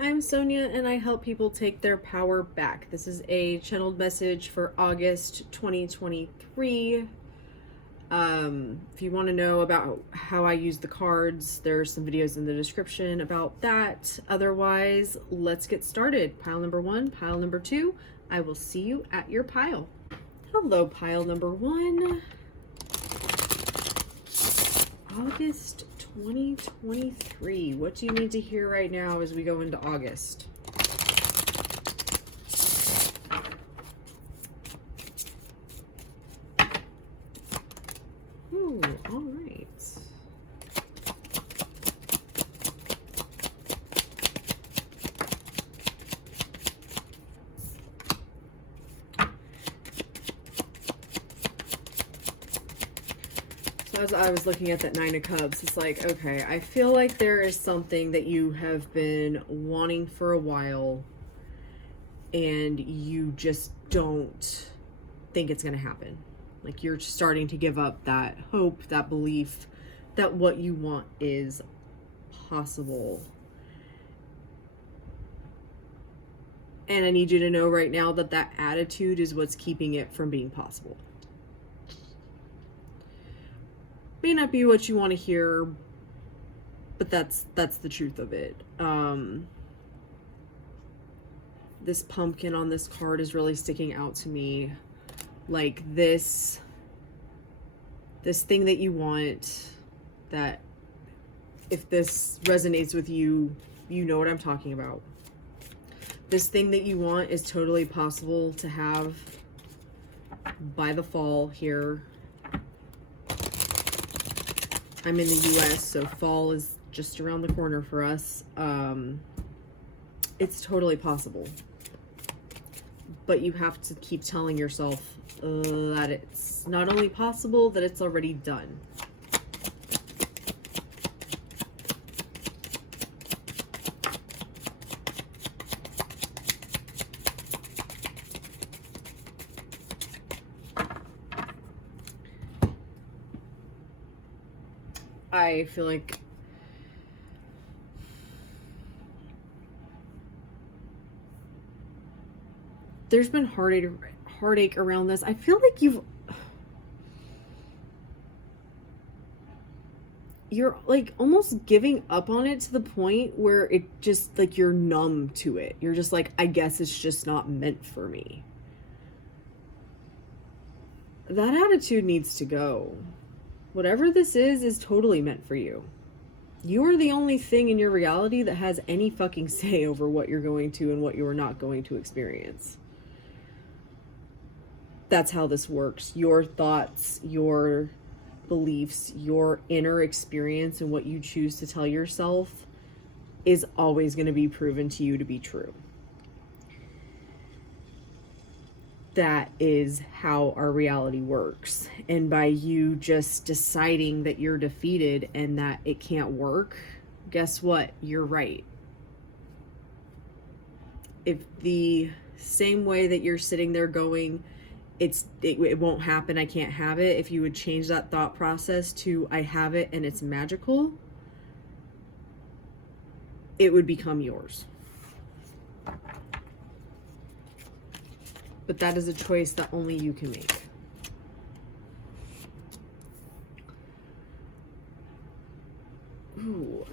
I'm Sonia and I help people take their power back. This is a channeled message for August 2023. If you want to know about how I use the cards, there's some videos in the description about that. Otherwise, let's get started. Pile number 1, pile number 2. I will see you at your pile. Hello, pile number 1. August 2023. What do you need to hear right now as we go into August? Ooh, all right. As I was looking at that Nine of Cups, it's like, okay, I feel like there is something that you have been wanting for a while and you just don't think it's going to happen. Like you're starting to give up that hope, that belief that what you want is possible. And I need you to know right now that that attitude is what's keeping it from being possible. May not be what you want to hear, but that's the truth of it. This pumpkin on this card is really sticking out to me. Like this thing that you want, that if this resonates with you, you know what I'm talking about. This thing that you want is totally possible to have by the fall here. I'm in the US, so fall is just around the corner for us. It's totally possible. But you have to keep telling yourself that it's not only possible, that it's already done. I feel like there's been heartache around this. I feel like you're like almost giving up on it to the point where it just like you're numb to it. You're just like, I guess it's just not meant for me. That attitude needs to go. Whatever this is totally meant for you. You are the only thing in your reality that has any fucking say over what you're going to and what you are not going to experience. That's how this works. Your thoughts, your beliefs, your inner experience, and what you choose to tell yourself is always going to be proven to you to be true. That is how our reality works. And by you just deciding that you're defeated and that it can't work, guess what? You're right. If the same way that you're sitting there going, it won't happen, I can't have it, if you would change that thought process to I have it and it's magical, it would become yours. But that is a choice that only you can make. Ooh,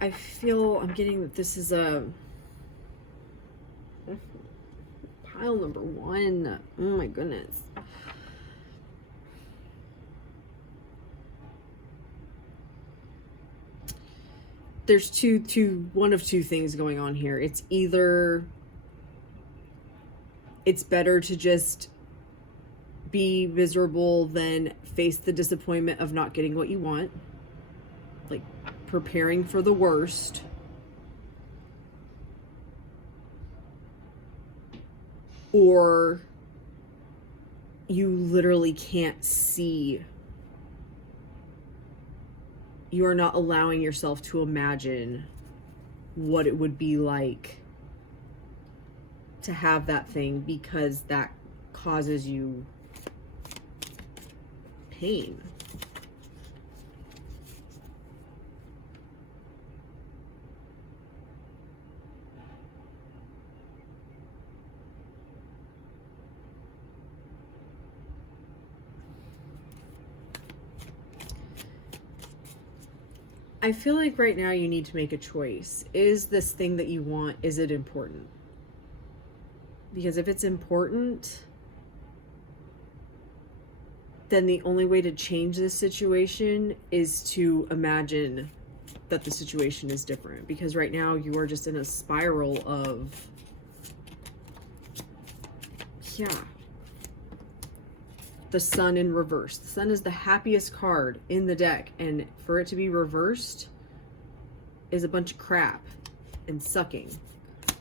I feel I'm getting that this is a pile number 1. Oh my goodness. There's one of two things going on here. It's either it's better to just be miserable than face the disappointment of not getting what you want, like preparing for the worst, or you literally can't see. You are not allowing yourself to imagine what it would be like to have that thing, because that causes you pain. I feel like right now you need to make a choice. Is this thing that you want, is it important? Because if it's important, then the only way to change this situation is to imagine that the situation is different. Because right now you are just in a spiral of, yeah, the Sun in reverse. The Sun is the happiest card in the deck, and for it to be reversed is a bunch of crap and sucking,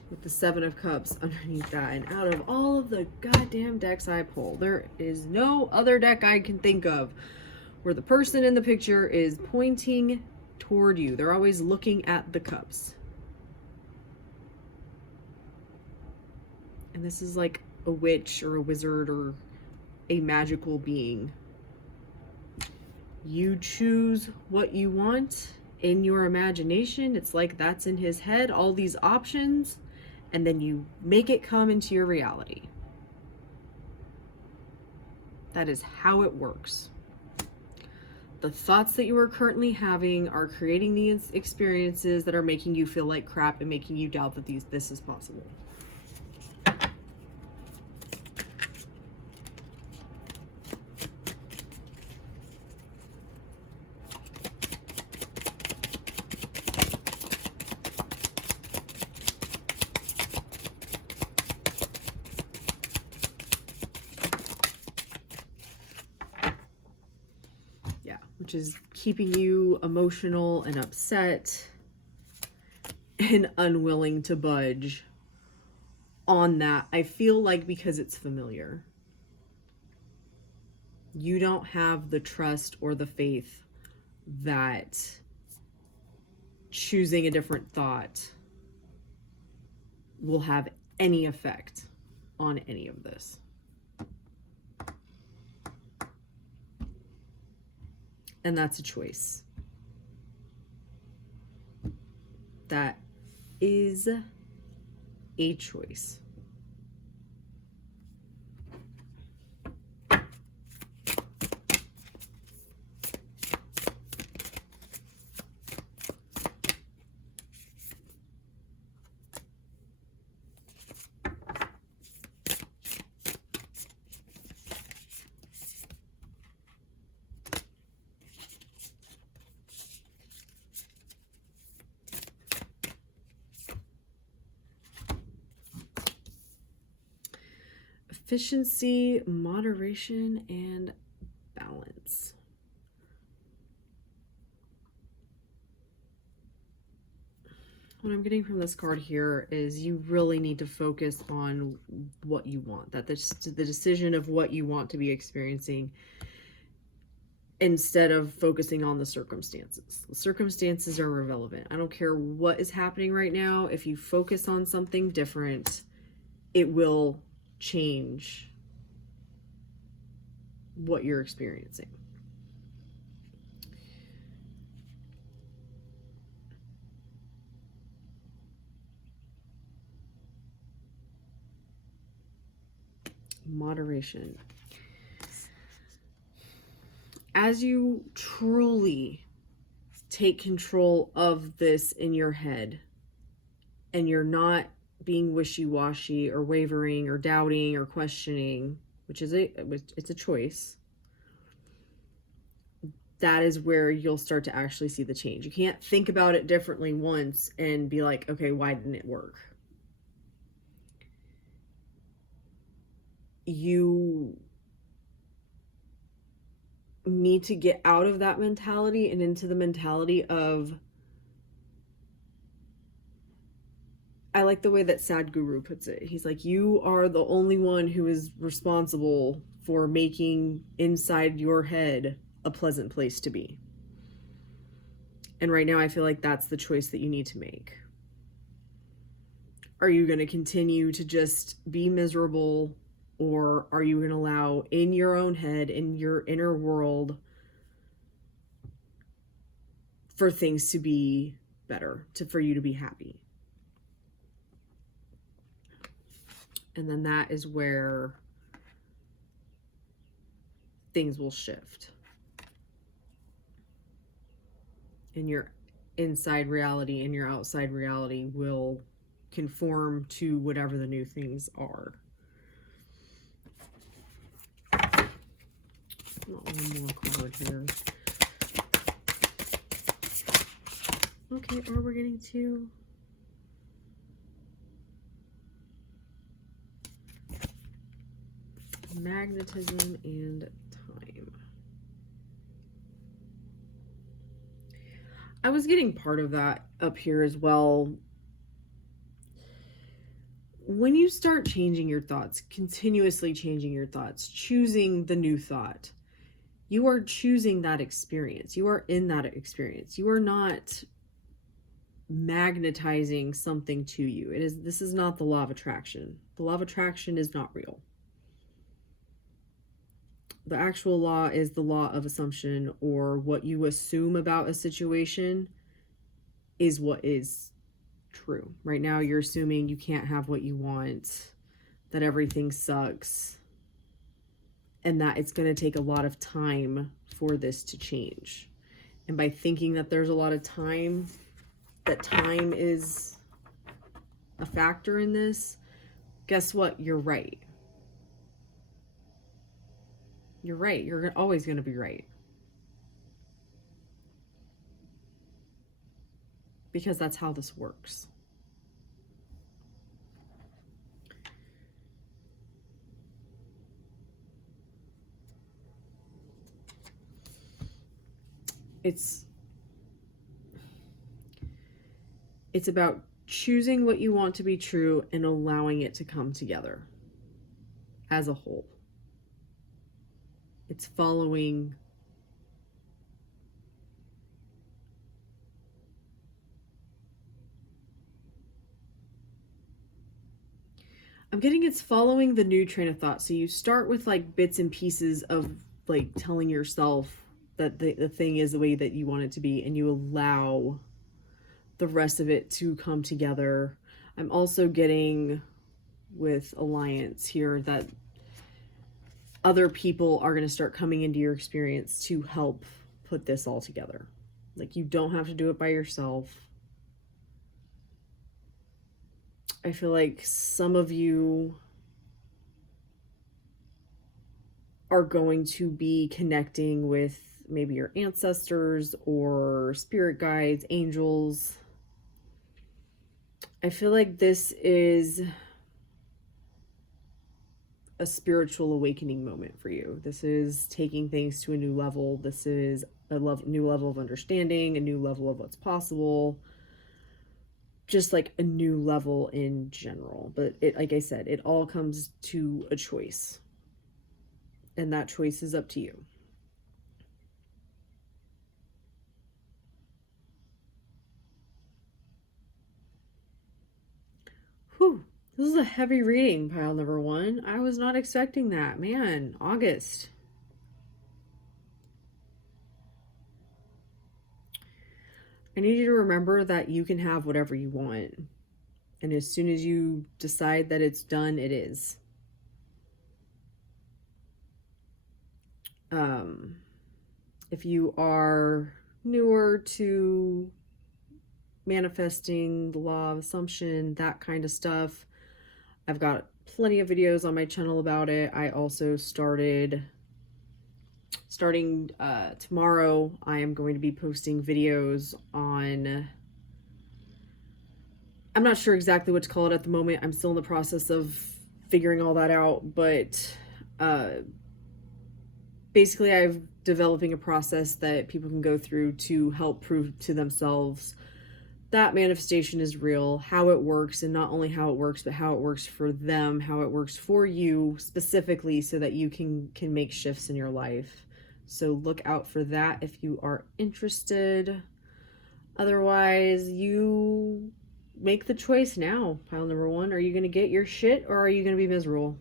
with the Seven of Cups underneath that. And out of all of the goddamn decks I pull, there is no other deck I can think of where the person in the picture is pointing toward you. They're always looking at the cups. And this is like a witch or a wizard or a magical being. You choose what you want in your imagination. It's like that's in his head, all these options, and then you make it come into your reality. That is how it works. The thoughts that you are currently having are creating these experiences that are making you feel like crap and making you doubt that this is possible. Which is keeping you emotional and upset and unwilling to budge on that. I feel like because it's familiar. You don't have the trust or the faith that choosing a different thought will have any effect on any of this. And that's a choice. That is a choice. Efficiency, moderation, and balance. What I'm getting from this card here is you really need to focus on what you want. That the decision of what you want to be experiencing instead of focusing on the circumstances. The circumstances are irrelevant. I don't care what is happening right now. If you focus on something different, it will change what you're experiencing. Moderation. As you truly take control of this in your head, and you're not being wishy-washy or wavering or doubting or questioning, which is it's a choice, that is where you'll start to actually see the change. You can't think about it differently once and be like, okay, why didn't it work? You need to get out of that mentality and into the mentality of, I like the way that Sadhguru puts it. He's like, you are the only one who is responsible for making inside your head a pleasant place to be. And right now I feel like that's the choice that you need to make. Are you going to continue to just be miserable, or are you going to allow in your own head, in your inner world, for things to be better, for you to be happy? And then that is where things will shift. And your inside reality and your outside reality will conform to whatever the new things are. One more card here. Okay, are we getting to... magnetism and time. I was getting part of that up here as well. When you start changing your thoughts, continuously changing your thoughts, choosing the new thought, you are choosing that experience. You are in that experience. You are not magnetizing something to you. This is not the law of attraction. The law of attraction is not real. The actual law is the law of assumption, or what you assume about a situation is what is true. Right now, you're assuming you can't have what you want, that everything sucks, and that it's going to take a lot of time for this to change. And by thinking that there's a lot of time, that time is a factor in this, guess what? You're right. You're right. You're always going to be right. Because that's how this works. It's about choosing what you want to be true and allowing it to come together as a whole. It's following I'm getting it's following the new train of thought. So you start with like bits and pieces of like telling yourself that the thing is the way that you want it to be, and you allow the rest of it to come together. I'm also getting with Alliance here that other people are going to start coming into your experience to help put this all together. Like, you don't have to do it by yourself. I feel like some of you are going to be connecting with maybe your ancestors or spirit guides, angels. I feel like this is a spiritual awakening moment for you. This is taking things to a new level. This is a new level of understanding, a new level of what's possible. Just like a new level in general. But it, like I said, it all comes to a choice. And that choice is up to you. Whew. This is a heavy reading, pile number one. I was not expecting that. Man, August. I need you to remember that you can have whatever you want. And as soon as you decide that it's done, it is. If you are newer to manifesting, the law of assumption, that kind of stuff, I've got plenty of videos on my channel about it. I also starting tomorrow, I am going to be posting videos on, I'm not sure exactly what to call it at the moment. I'm still in the process of figuring all that out, but basically I'm developing a process that people can go through to help prove to themselves that manifestation is real, how it works, and not only how it works, but how it works for them, how it works for you specifically, so that you can make shifts in your life. So look out for that if you are interested. Otherwise, you make the choice now, pile number one. Are you going to get your shit, or are you going to be miserable?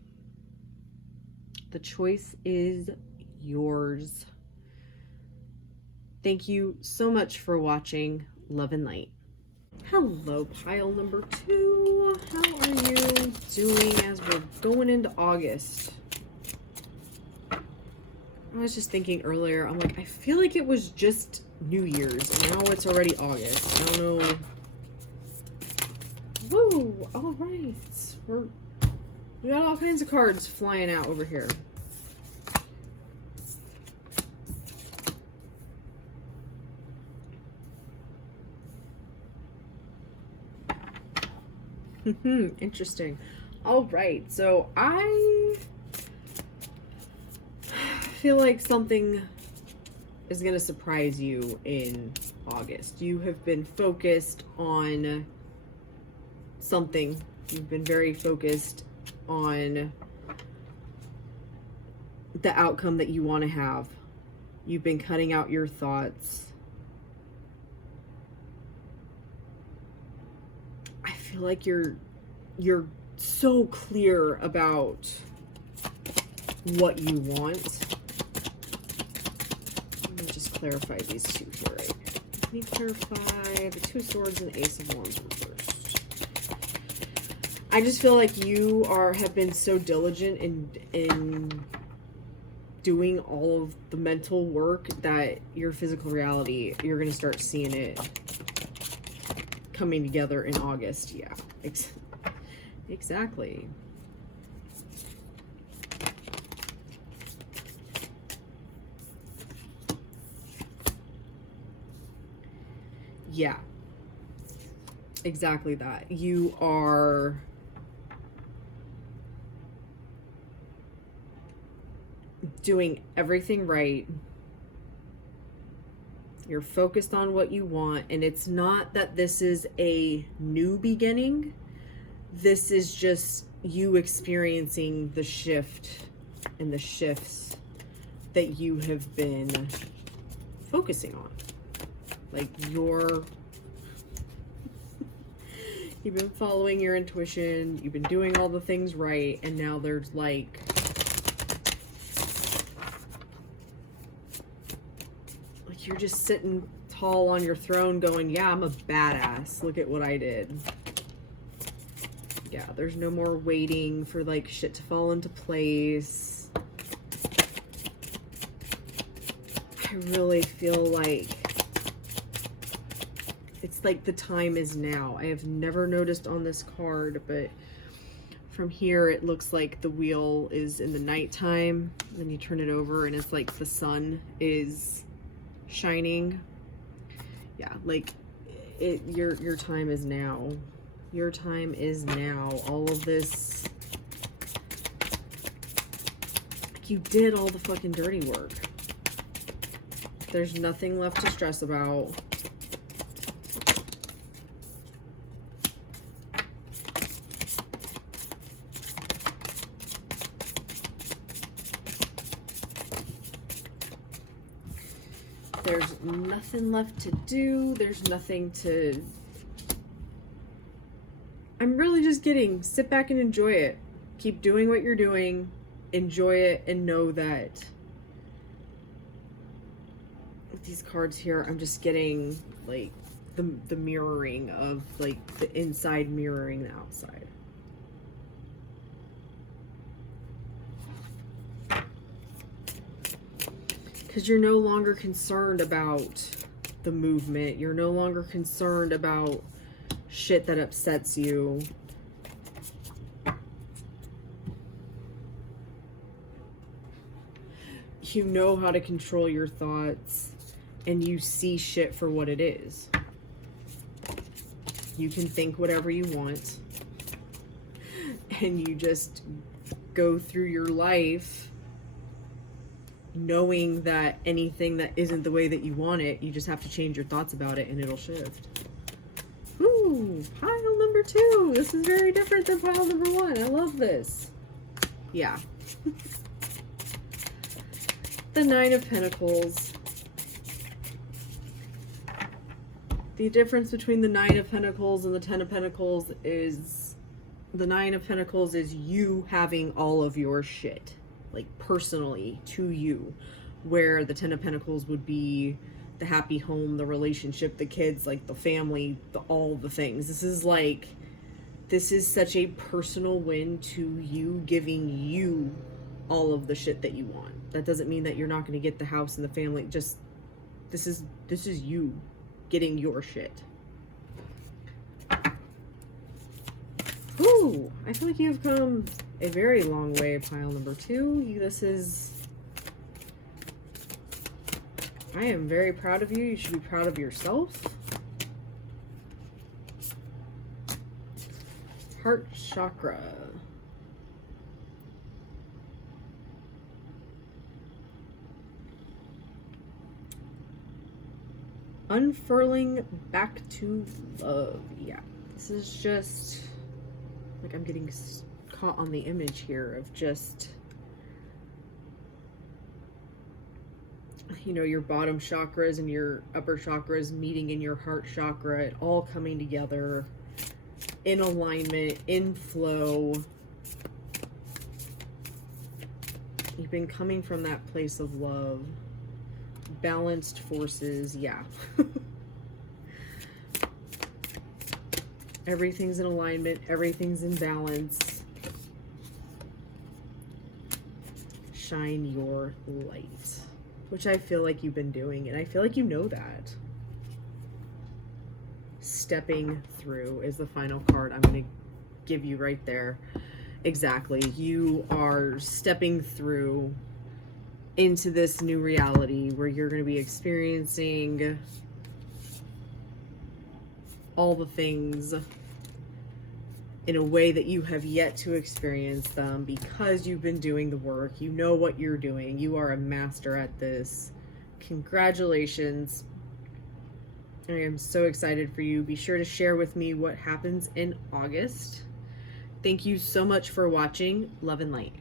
The choice is yours. Thank you so much for watching. Love and light. Hello, pile number two. How are you doing as we're going into August? I was just thinking earlier, I'm like, I feel like it was just New Year's, and now it's already August. I don't know. Woo! All right, we got all kinds of cards flying out over here. Interesting. All right, so I feel like something is going to surprise you in August. You have been focused on something. You've been very focused on the outcome that you want to have. You've been cutting out your thoughts. I feel like you're so clear about what you want. Let me just clarify these two here, right? Let me clarify the Two Swords and Ace of Wands reversed. I just feel like you have been so diligent in doing all of the mental work that your physical reality, you're going to start seeing it coming together in August. Yeah, exactly. Yeah, exactly that. You are doing everything right. You're focused on what you want, and it's not that this is a new beginning. This is just you experiencing the shift and the shifts that you have been focusing on. Like you've been following your intuition, you've been doing all the things right, and now there's like you're just sitting tall on your throne going, yeah, I'm a badass. Look at what I did. Yeah, there's no more waiting for like shit to fall into place. I really feel like it's like the time is now. I have never noticed on this card, but from here it looks like the wheel is in the nighttime. Then you turn it over and it's like the sun is shining. Yeah, like your time is now. Your time is now. All of this, like you did all the fucking dirty work. There's nothing left to stress about. There's nothing left to do. There's nothing to... I'm really just getting, sit back and enjoy it. Keep doing what you're doing. Enjoy it and know that with these cards here, I'm just getting like the mirroring of like the inside mirroring the outside. Because you're no longer concerned about the movement. You're no longer concerned about shit that upsets you. You know how to control your thoughts, and you see shit for what it is. You can think whatever you want, and you just go through your life knowing that anything that isn't the way that you want it, you just have to change your thoughts about it and it'll shift. Ooh, pile number 2. This is very different than pile number 1. I love this. Yeah. The Nine of Pentacles. The difference between the Nine of Pentacles and the Ten of Pentacles is the Nine of Pentacles is you having all of your shit, like personally to you, where the Ten of Pentacles would be the happy home, the relationship, the kids, like the family, all the things. This is such a personal win to you, giving you all of the shit that you want. That doesn't mean that you're not going to get the house and the family. Just This is you getting your shit. Ooh, I feel like you've come a very long way, pile number 2. I am very proud of you. You should be proud of yourself. Heart chakra. Unfurling back to love. Yeah, this is just like I'm getting caught on the image here of just, you know, your bottom chakras and your upper chakras meeting in your heart chakra, it all coming together in alignment, in flow. You've been coming from that place of love. Balanced forces, yeah. Everything's in alignment, everything's in balance. Shine your light, which I feel like you've been doing, and I feel like you know that. Stepping through is the final card I'm going to give you right there. Exactly. You are stepping through into this new reality where you're going to be experiencing all the things in a way that you have yet to experience them because you've been doing the work. You know what you're doing. You are a master at this. Congratulations. I am so excited for you. Be sure to share with me what happens in August. Thank you so much for watching. Love and light.